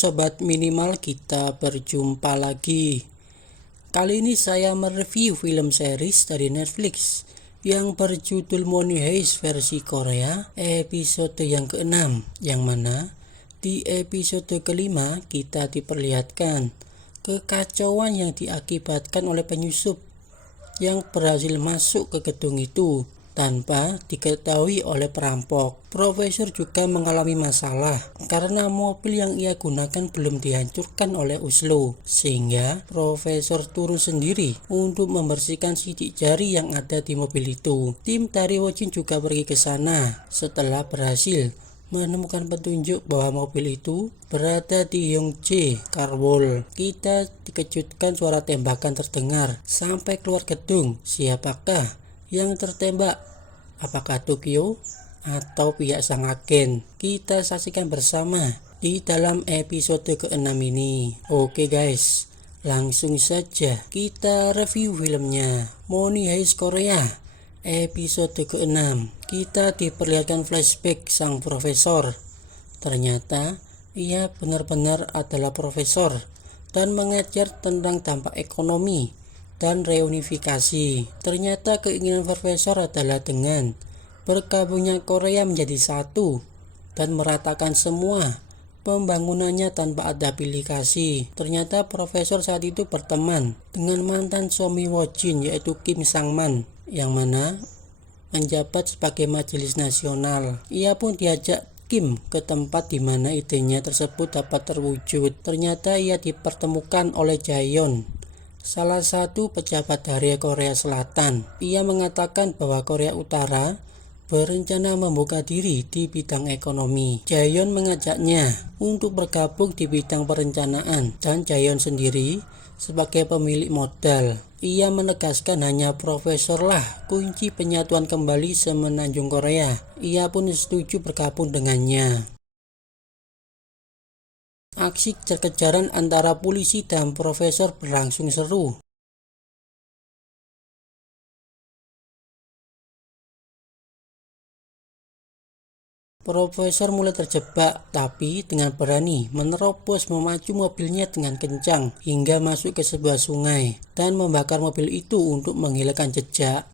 Sobat Minimal, kita berjumpa lagi. Kali ini saya mereview film series dari Netflix yang berjudul Money Heist versi Korea episode yang ke-6, yang mana di episode kelima kita diperlihatkan kekacauan yang diakibatkan oleh penyusup yang berhasil masuk ke gedung itu tanpa diketahui oleh perampok. Profesor juga mengalami masalah karena mobil yang ia gunakan belum dihancurkan oleh Oslo, sehingga Profesor turun sendiri untuk membersihkan sidik jari yang ada di mobil itu. Tim dari Wojin juga pergi ke sana setelah berhasil menemukan petunjuk bahwa mobil itu berada di Yongjae Carwol. Kita dikejutkan suara tembakan terdengar sampai keluar gedung. Siapakah yang tertembak? Apakah Tokyo atau pihak sang agen? Kita saksikan bersama di dalam episode ke-6 ini. Oke guys, langsung saja kita review filmnya. Money Heist Korea episode ke-6. Kita diperlihatkan flashback sang profesor. Ternyata ia benar-benar adalah profesor dan mengajar tentang dampak ekonomi dan reunifikasi. Ternyata keinginan profesor adalah dengan bergabungnya Korea menjadi satu dan meratakan semua pembangunannya tanpa ada pilih kasih. Ternyata profesor saat itu berteman dengan mantan suami Wojin, yaitu Kim Sang-man, yang mana menjabat sebagai majelis nasional. Ia pun diajak Kim ke tempat di mana idenya tersebut dapat terwujud. Ternyata ia dipertemukan oleh Jaeyon, salah satu pejabat dari Korea Selatan. Ia mengatakan bahwa Korea Utara berencana membuka diri di bidang ekonomi. Jaeyon mengajaknya untuk bergabung di bidang perencanaan, dan Jaeyon sendiri sebagai pemilik modal. Ia menegaskan hanya profesorlah kunci penyatuan kembali semenanjung Korea. Ia pun setuju bergabung dengannya. Aksi kejar-kejaran antara polisi dan profesor berlangsung seru. Profesor mulai terjebak, tapi dengan berani menerobos memacu mobilnya dengan kencang hingga masuk ke sebuah sungai dan membakar mobil itu untuk menghilangkan jejak.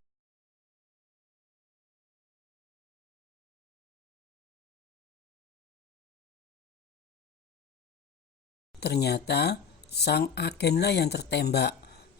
Ternyata sang agenlah yang tertembak.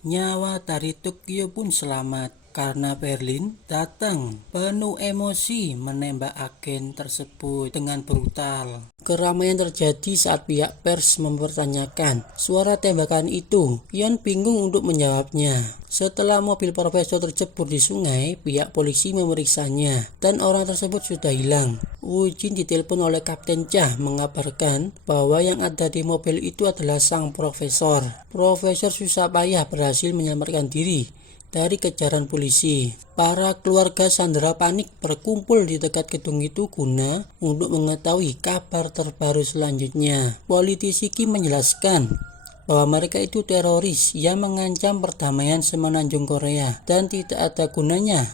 Nyawa dari Tokyo pun selamat karena Berlin datang penuh emosi menembak agen tersebut dengan brutal. Keramaian terjadi saat pihak pers mempertanyakan suara tembakan itu. Yeon bingung untuk menjawabnya. Setelah mobil profesor tercebur di sungai, pihak polisi memeriksanya dan orang tersebut sudah hilang. Wojin ditelepon oleh Kapten Cha mengabarkan bahwa yang ada di mobil itu adalah sang profesor. Profesor susah payah berhasil menyelamatkan diri dari kejaran polisi. Para keluarga sandera panik berkumpul di dekat gedung itu guna untuk mengetahui kabar terbaru selanjutnya. Politisi Kim menjelaskan bahwa mereka itu teroris yang mengancam perdamaian semenanjung Korea dan tidak ada gunanya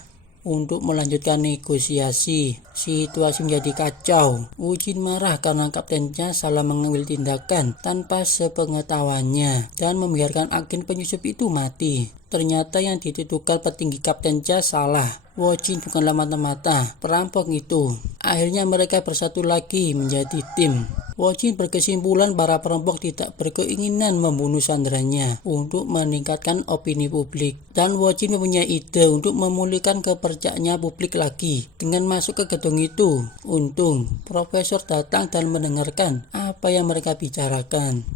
untuk melanjutkan negosiasi. Situasi menjadi kacau. Wojin marah karena Kapten Cha salah mengambil tindakan tanpa sepengetahuannya dan membiarkan agen penyusup itu mati. Ternyata yang dituduhkan petinggi Kapten Cha salah. Wojin bukanlah mata-mata perampok itu. Akhirnya mereka bersatu lagi menjadi tim. Wojin berkesimpulan para perampok tidak berkeinginan membunuh sanderanya untuk meningkatkan opini publik. Dan Wojin mempunyai ide untuk memulihkan kepercayaannya publik lagi dengan masuk ke gedung itu. Untung profesor datang dan mendengarkan apa yang mereka bicarakan.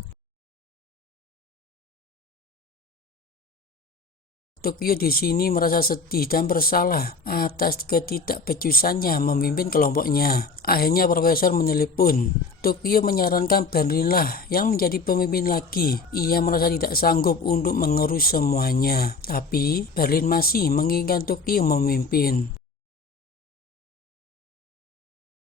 Tokyo di sini merasa sedih dan bersalah atas ketidakbecusannya memimpin kelompoknya. Akhirnya profesor menelepon. Tokyo menyarankan Berlinlah yang menjadi pemimpin lagi. Ia merasa tidak sanggup untuk mengurus semuanya. Tapi Berlin masih menginginkan Tokyo memimpin.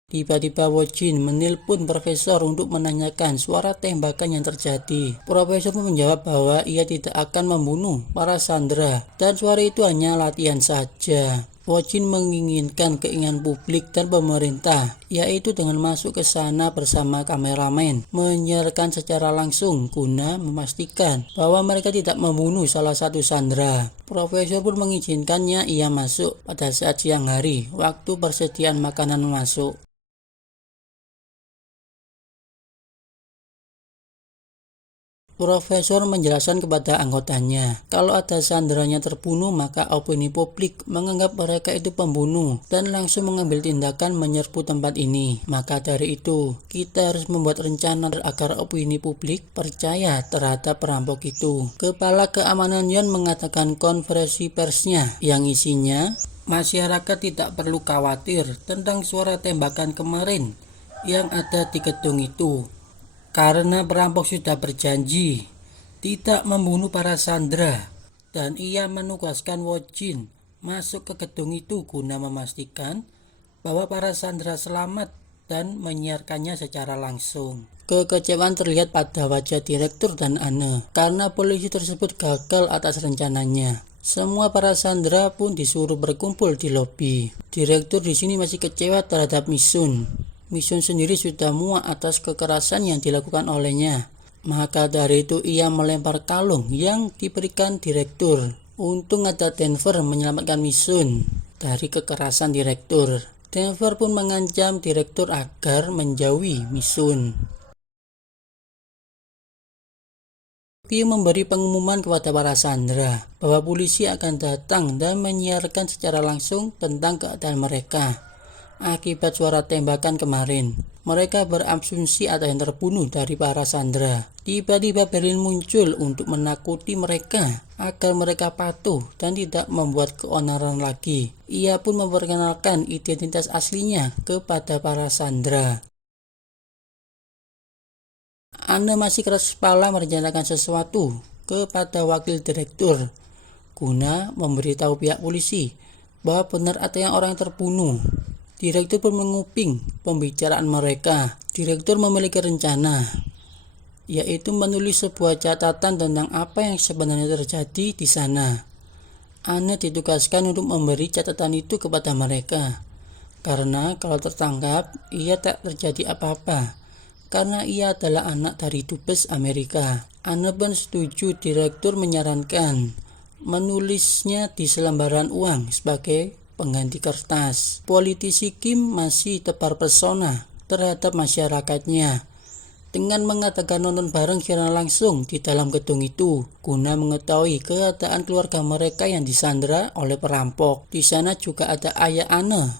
Tiba-tiba Wojin menelpon profesor untuk menanyakan suara tembakan yang terjadi. Profesor pun menjawab bahwa ia tidak akan membunuh para sandera dan suara itu hanya latihan saja. Wojin menginginkan keinginan publik dan pemerintah, yaitu dengan masuk ke sana bersama kameramen, menyiarkan secara langsung guna memastikan bahwa mereka tidak membunuh salah satu sandera. Profesor pun mengizinkannya ia masuk pada saat siang hari, waktu persediaan makanan masuk. Profesor menjelaskan kepada anggotanya, kalau ada sanderanya terbunuh maka opini publik menganggap mereka itu pembunuh dan langsung mengambil tindakan menyerbu tempat ini. Maka dari itu, kita harus membuat rencana agar opini publik percaya terhadap perampok itu. Kepala Keamanan Yon mengatakan konferensi persnya yang isinya, masyarakat tidak perlu khawatir tentang suara tembakan kemarin yang ada di gedung itu. Karena perampok sudah berjanji tidak membunuh para sandera dan ia menugaskan Wojin masuk ke gedung itu guna memastikan bahwa para sandera selamat dan menyiarkannya secara langsung. Kekecewaan terlihat pada wajah direktur dan Anne karena polisi tersebut gagal atas rencananya. Semua para sandera pun disuruh berkumpul di lobi. Direktur di sini masih kecewa terhadap Misun. Misun sendiri sudah muak atas kekerasan yang dilakukan olehnya. Maka dari itu ia melempar kalung yang diberikan direktur. Untung ada Denver menyelamatkan Misun dari kekerasan direktur. Denver pun mengancam direktur agar menjauhi Misun. Dia memberi pengumuman kepada para sandera bahwa polisi akan datang dan menyiarkan secara langsung tentang keadaan mereka. Akibat suara tembakan kemarin, mereka berasumsi ada yang terbunuh dari para sandera. Tiba-tiba Berlin muncul untuk menakuti mereka agar mereka patuh dan tidak membuat keonaran lagi. Ia pun memperkenalkan identitas aslinya kepada para sandera. Anne masih keras kepala merencanakan sesuatu kepada wakil direktur guna memberitahu pihak polisi bahwa benar ada orang yang terbunuh. Direktur pun menguping pembicaraan mereka. Direktur memiliki rencana, yaitu menulis sebuah catatan tentang apa yang sebenarnya terjadi di sana. Anne ditugaskan untuk memberi catatan itu kepada mereka, karena kalau tertangkap, ia tak terjadi apa-apa, karena ia adalah anak dari dubes Amerika. Anne pun setuju. Direktur menyarankan menulisnya di selembaran uang sebagai pengganti kertas. Politisi Kim masih tebar pesona terhadap masyarakatnya dengan mengatakan nonton bareng secara langsung di dalam gedung itu guna mengetahui keadaan keluarga mereka yang disandera oleh perampok. Di sana juga ada ayah Anne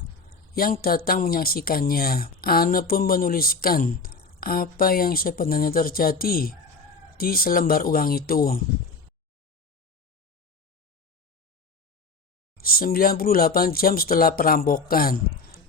yang datang menyaksikannya. Anne pun menuliskan apa yang sebenarnya terjadi di selembar uang itu. 98 jam setelah perampokan,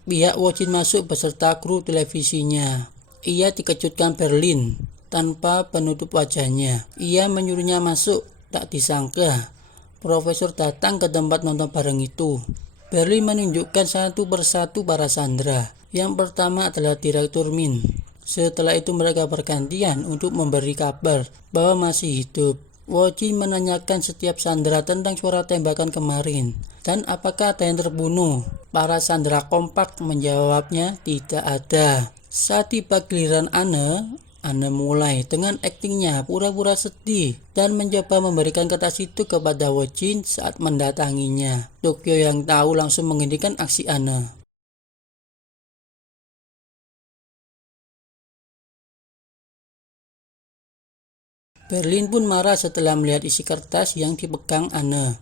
pihak Wojin masuk beserta kru televisinya. Ia dikejutkan Berlin tanpa penutup wajahnya. Ia menyuruhnya masuk, tak disangka profesor datang ke tempat nonton bareng itu. Berlin menunjukkan satu persatu para sandera. Yang pertama adalah Direktur Min. Setelah itu mereka bergantian untuk memberi kabar bahwa masih hidup. Wojin menanyakan setiap sandera tentang suara tembakan kemarin dan apakah ada yang terbunuh. Para sandera kompak menjawabnya tidak ada. Saat tiba giliran Anne mulai dengan aktingnya pura-pura sedih dan mencoba memberikan kertas itu kepada Wojin saat mendatanginya. Tokyo yang tahu langsung menghentikan aksi Anne. Berlin pun marah setelah melihat isi kertas yang dipegang Anne.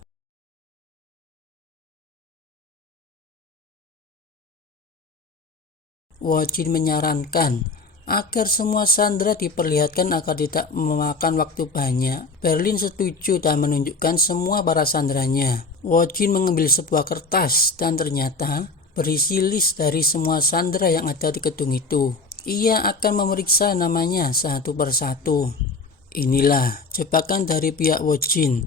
Wojin menyarankan agar semua sandera diperlihatkan agar tidak memakan waktu banyak. Berlin setuju dan menunjukkan semua para sanderanya. Wojin mengambil sebuah kertas dan ternyata berisi list dari semua sandera yang ada di gedung itu. Ia akan memeriksa namanya satu persatu. Inilah jebakan dari pihak Wojin,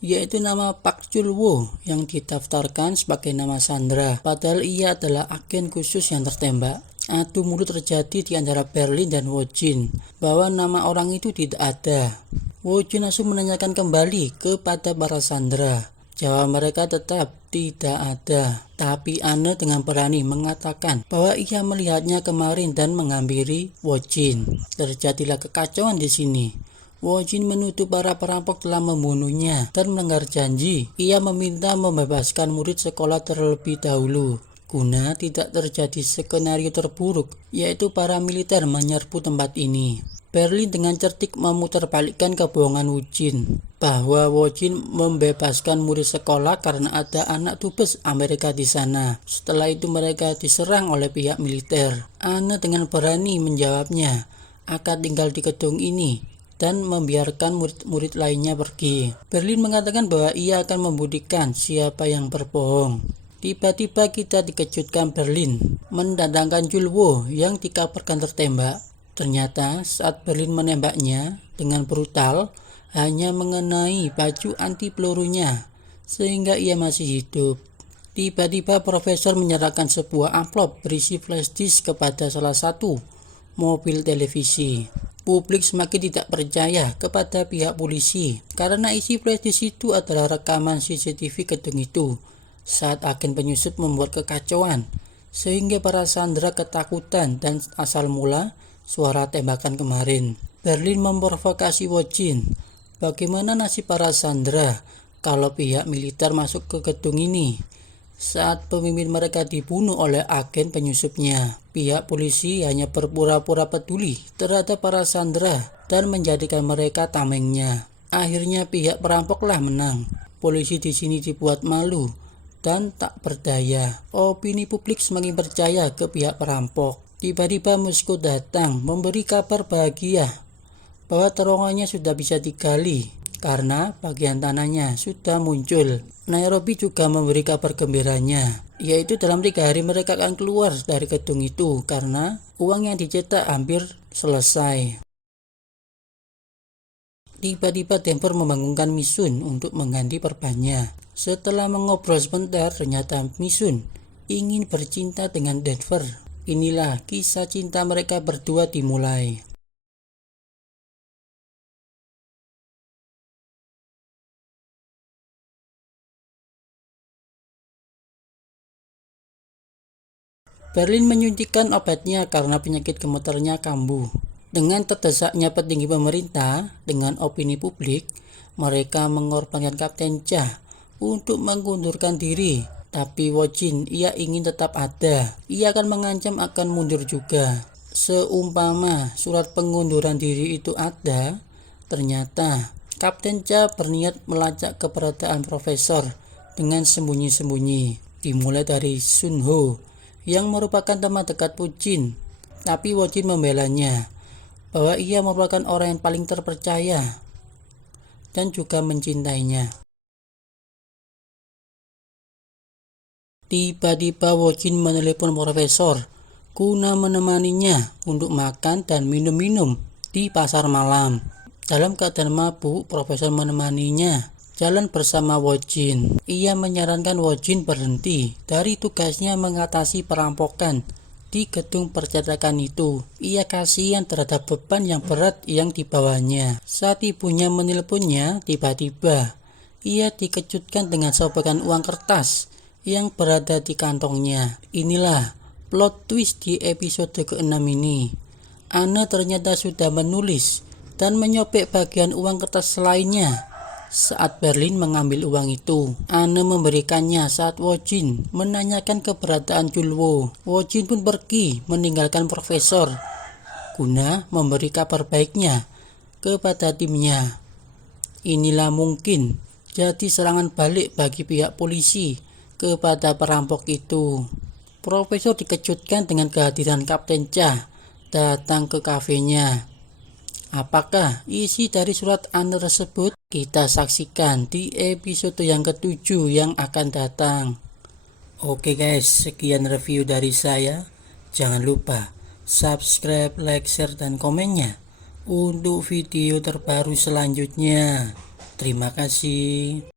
yaitu nama Pak Chul-woo yang didaftarkan sebagai nama sandera, padahal ia adalah agen khusus yang tertembak. Adu mulut terjadi di antara Berlin dan Wojin bahwa nama orang itu tidak ada. Wojin langsung menanyakan kembali kepada para sandera Jawab mereka tetap tidak ada. Tapi Anne dengan berani mengatakan bahwa ia melihatnya kemarin dan menghampiri Wojin. Terjadilah kekacauan di sini. Wojin menuduh para perampok telah membunuhnya dan melanggar janji. Ia meminta membebaskan murid sekolah terlebih dahulu, guna tidak terjadi skenario terburuk, yaitu para militer menyerbu tempat ini. Berlin dengan cerdik memutarbalikkan kebohongan Wojin bahwa Wojin membebaskan murid sekolah karena ada anak dubes Amerika di sana. Setelah itu mereka diserang oleh pihak militer. Anne dengan berani menjawabnya akan tinggal di gedung ini dan membiarkan murid-murid lainnya pergi. Berlin mengatakan bahwa ia akan membuktikan siapa yang berbohong. Tiba-tiba kita dikejutkan Berlin mendatangkan Julwo yang dikabarkan tertembak. Ternyata saat Berlin menembaknya dengan brutal hanya mengenai baju anti pelurunya sehingga ia masih hidup. Tiba-tiba profesor menyerahkan sebuah amplop berisi flash disk kepada salah satu mobil televisi. Publik semakin tidak percaya kepada pihak polisi karena isi flash disk itu adalah rekaman CCTV gedung itu saat agen penyusup membuat kekacauan sehingga para sandera ketakutan dan asal mula suara tembakan kemarin. Berlin memprovokasi Wojin. Bagaimana nasib para sandera kalau pihak militer masuk ke gedung ini? Saat pemimpin mereka dibunuh oleh agen penyusupnya, pihak polisi hanya berpura-pura peduli terhadap para sandera dan menjadikan mereka tamengnya. Akhirnya pihak perampoklah menang. Polisi di sini dibuat malu dan tak berdaya. Opini publik semakin percaya ke pihak perampok. Tiba-tiba Moskow datang memberi kabar bahagia bahwa terowongannya sudah bisa digali karena bagian tanahnya sudah muncul. Nairobi juga memberi kabar gembiranya, yaitu dalam 3 hari mereka akan keluar dari gedung itu karena uang yang dicetak hampir selesai. Tiba-tiba Denver membangunkan Misun untuk mengganti perbannya. Setelah mengobrol sebentar, ternyata Misun ingin bercinta dengan Denver. Inilah kisah cinta mereka berdua dimulai. Berlin menyuntikkan obatnya karena penyakit gemeternya kambuh. Dengan terdesaknya petinggi pemerintah dengan opini publik, mereka mengorbankan Kapten Cha untuk mengundurkan diri. Tapi Wojin, ia ingin tetap ada. Ia akan mengancam akan mundur juga. Seumpama surat pengunduran diri itu ada, ternyata Kapten Cha berniat melacak keberadaan profesor dengan sembunyi-sembunyi. Dimulai dari Sun Ho yang merupakan teman dekat Wojin. Tapi Wojin membelanya bahwa ia merupakan orang yang paling terpercaya dan juga mencintainya. Tiba-tiba Wojin menelepon profesor guna menemaninya untuk makan dan minum-minum di pasar malam. Dalam keadaan mabuk, profesor menemaninya jalan bersama Wojin. Ia menyarankan Wojin berhenti dari tugasnya mengatasi perampokan di gedung percetakan itu. Ia kasihan terhadap beban yang berat yang dibawanya. Saat ibunya menelponnya, tiba-tiba ia dikejutkan dengan sobekan uang kertas yang berada di kantongnya. Inilah plot twist di episode ke-6 ini. Anne ternyata sudah menulis dan menyobek bagian uang kertas lainnya. Saat Berlin mengambil uang itu, Anne memberikannya saat Wojin menanyakan keberadaan Julwo. Wojin pun pergi meninggalkan profesor guna memberi kabar baiknya kepada timnya. Inilah mungkin jadi serangan balik bagi pihak polisi kepada perampok itu. Profesor dikejutkan dengan kehadiran Kapten Cha datang ke kafenya. Apakah isi dari surat Anne tersebut? Kita saksikan di episode yang ke-7 yang akan datang. Oke guys, sekian review dari saya. Jangan lupa subscribe, like, share, dan komennya untuk video terbaru selanjutnya. Terima kasih.